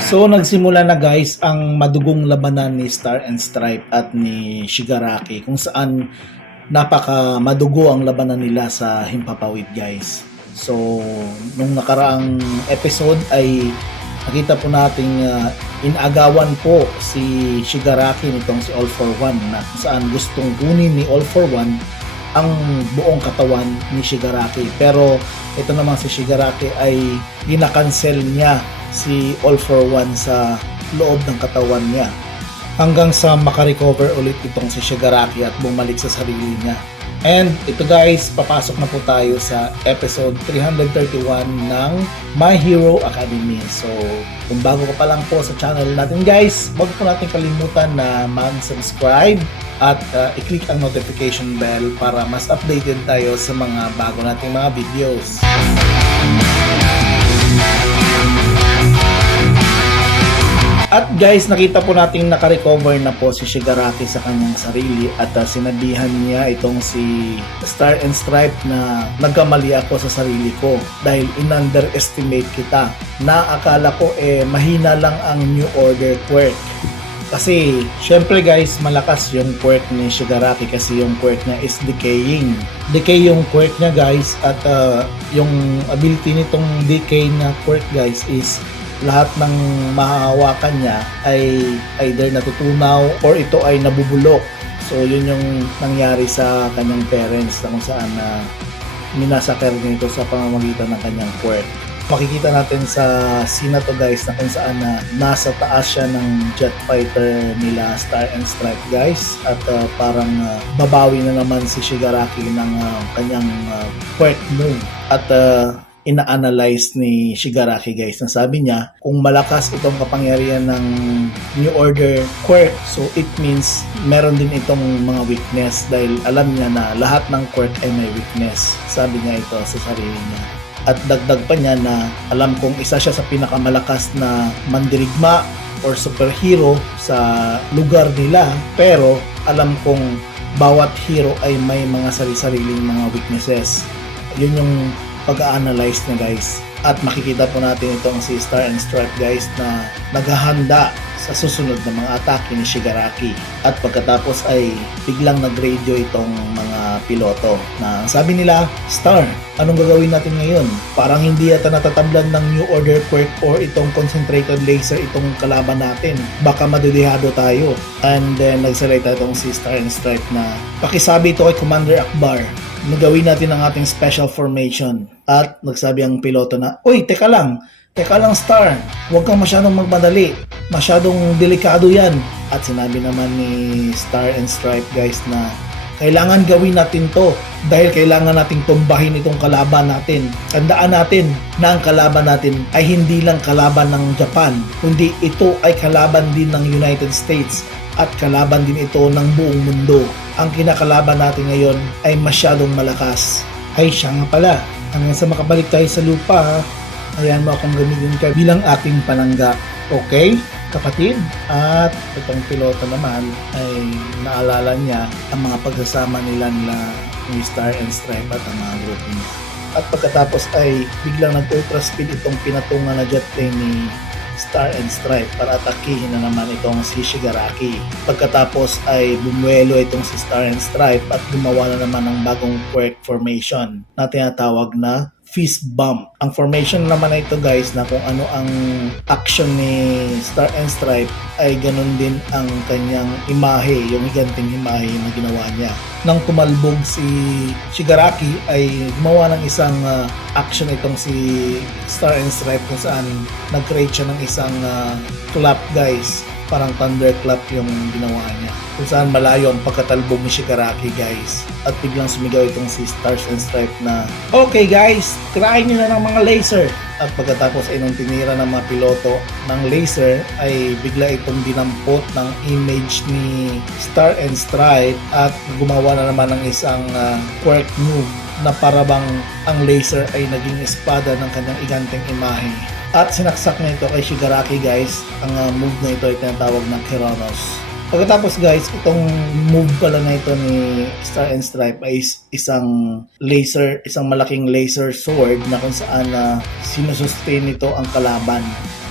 So nagsimula na guys ang madugong labanan ni Star and Stripe at ni Shigaraki kung saan napaka madugo ang labanan nila sa Himpapawid guys. So nung nakaraang episode ay nakita po nating inagawan po si Shigaraki nitong si All for One na kung saan gustong kunin ni All for One ang buong katawan ni Shigaraki. Pero ito naman si Shigaraki ay ginakancel niya si All for One sa loob ng katawan niya hanggang sa makarecover ulit itong si Shigaraki at bumalik sa sarili niya. And ito guys, papasok na po tayo sa episode 331 ng My Hero Academy. So kung bago ka pa lang po sa channel natin guys, huwag po natin kalimutan na mag-subscribe at i-click ang notification bell para mas updated tayo sa mga bago nating mga videos. At guys, nakita po natin nakarecover na po si Shigaraki sa kanyang sarili at sinabihan niya itong si Star and Stripe na nagkamali ako sa sarili ko dahil in-underestimate kita. Na akala ko mahina lang ang New Order quirk. Kasi syempre guys, malakas yung quirk ni Shigaraki kasi yung quirk niya is decaying. Decay yung quirk niya guys at yung ability nitong decay na quirk guys is lahat ng mahahawakan niya ay either natutunaw or ito ay nabubulok. So yun yung nangyari sa kanyang parents na kung saan minasakar niya ito sa pamamagitan ng kanyang quirk. Makikita natin sa scene na to guys na kung saan nasa taas siya ng jet fighter nila Star and Stripe guys at parang babawi na naman si Shigaraki ng kanyang quirk move at ina-analyze ni Shigaraki guys na sabi niya kung malakas itong kapangyarihan ng New Order quirk, so it means meron din itong mga weakness dahil alam niya na lahat ng quirk ay may weakness, sabi niya ito sa sarili niya. At dagdag pa niya na alam kong isa siya sa pinakamalakas na mandirigma or superhero sa lugar nila, pero alam kong bawat hero ay may mga sarili-sariling mga weaknesses. Yun yung pag-a-analyze na guys. At makikita po natin itong si Star and Stripe guys na naghahanda sa susunod na mga atake ni Shigaraki. At pagkatapos ay biglang nag-radio itong mga piloto na sabi nila, Star, anong gagawin natin ngayon? Parang hindi yata natatablan ng New Order quirk or itong concentrated laser itong kalaban natin. Baka madidihado tayo. And then nagsalita itong si Star and Stripe na pakisabi ito kay Commander Akbar, nagawin natin ang ating special formation. At nagsabi ang piloto na, uy, teka lang Star, huwag kang masyadong magmadali, masyadong delikado yan. At sinabi naman ni Star and Stripe guys na kailangan gawin natin to dahil kailangan nating tumbahin itong kalaban natin. Tandaan natin na ang kalaban natin ay hindi lang kalaban ng Japan, kundi ito ay kalaban din ng United States at kalaban din ito ng buong mundo. Ang kinakalaban natin ngayon ay masyadong malakas. Ay siya nga pala, hanggang sa makabalik tayo sa lupa, ayan mo akong gamitin ka bilang ating panangga. Okay, kapatid? At itong piloto naman ay naalala niya ang mga pagsasama nila ni Star and Stripe at ang mga grupo niya. At pagkatapos ay biglang nag-ultra speed itong pinatungan na jet plane ni Star and Stripe para atakihin na naman itong si Shigaraki. Pagkatapos ay bumuelo itong si Star and Stripe at gumawa na naman ng bagong quirk formation na tinatawag na fist bump. Ang formation naman na ito guys na kung ano ang action ni Star and Stripe ay ganun din ang kanyang imahe, yung higanting imahe na ginawa niya. Nang tumalbog si Shigaraki ay gumawa ng isang action itong si Star and Stripe kung saan nag-create siya ng isang clap guys. Parang thunderclap yung ginawa niya. Kung saan malayo ang pagkatalbog ni Shigaraki guys. At biglang sumigaw itong si Stars and Stripe na, okay guys, tirahin nyo na ng mga laser. At pagkatapos ay nung tinira ng mga piloto ng laser ay bigla itong dinampot ng image ni Star and Stripe at gumawa na naman ng isang quirk move na parabang ang laser ay naging espada ng kanyang iganteng imahe. At sinaksak na ito kay Shigaraki guys. Ang move na ito ay tinatawag na Keranos. Pagkatapos guys, itong move pala na ito ni Star and Stripe ay isang malaking laser sword na kung saan sinusustain nito ang kalaban.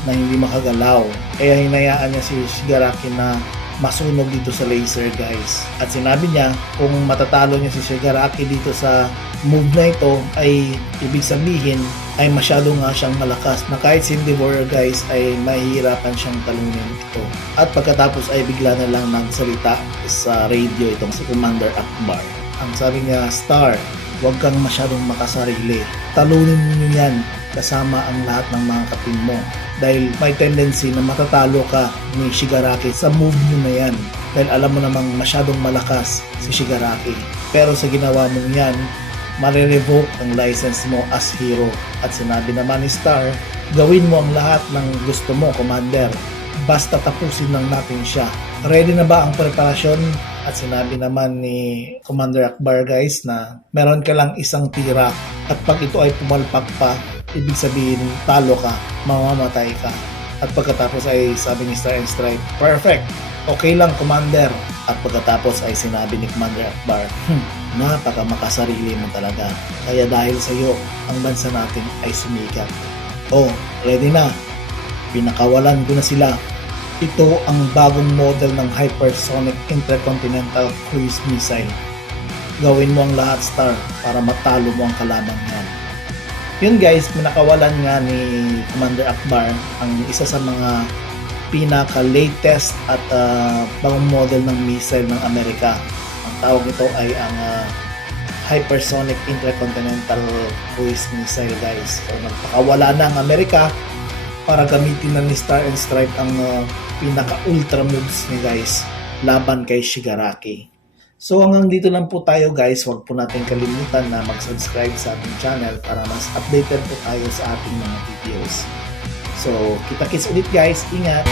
na hindi makagalaw. Kaya hinayaan niya si Shigaraki na masunog dito sa laser, guys. At sinabi niya kung matatalo niya si Shigaraki dito sa move na ito ay ibig sabihin ay masyado nga siyang malakas na kahit si Endeavor, guys, ay mahihirapan siyang talunin ito. At pagkatapos ay bigla na lang nagsalita sa radio itong si Commander Akbar. Ang sabi niya, Star, huwag kang masyadong makasarili. Talunin niyo yan kasama ang lahat ng mga kapin mo. Dahil may tendency na matatalo ka ni Shigaraki sa move nyo na yan. Dahil alam mo namang masyadong malakas si Shigaraki. Pero sa ginawa mong yan, marirevoke ang license mo as hero. At sinabi naman ni Star, gawin mo ang lahat ng gusto mo, Commander. Basta tapusin lang natin siya. Ready na ba ang preparasyon? At sinabi naman ni Commander Akbar, guys, na meron ka lang isang tira. At pag ito ay pumalpak pa, ibig sabihin talo ka, mamamatay ka. At pagkatapos ay sabi ni Star and Stripe, perfect, okay lang, Commander. At pagkatapos ay sinabi ni Commander Akbar, napaka makasarili mo talaga. Kaya dahil sa iyo, ang bansa natin ay sumikat. Oh, ready na. Pinakawalan ko na sila. Ito ang bagong model ng Hypersonic Intercontinental Cruise Missile. Gawin mo ang lahat, Star, para matalo mo ang kalaban niyan. Yun, guys, pinakawalan nga ni Commander Akbar ang isa sa mga pinaka-latest at bagong model ng missile ng Amerika. Ang tawag nito ay ang Hypersonic Intercontinental Cruise Missile, guys. So, nagpakawala na ang Amerika para gamitin na ni Star and Stripe ang pinaka-ultra moves ni, guys, laban kay Shigaraki. So hanggang dito lang po tayo, guys. Huwag po natin kalimutan na mag-subscribe sa ating channel para mas updated po tayo sa ating mga videos. So kita-kits ulit, guys. Ingat!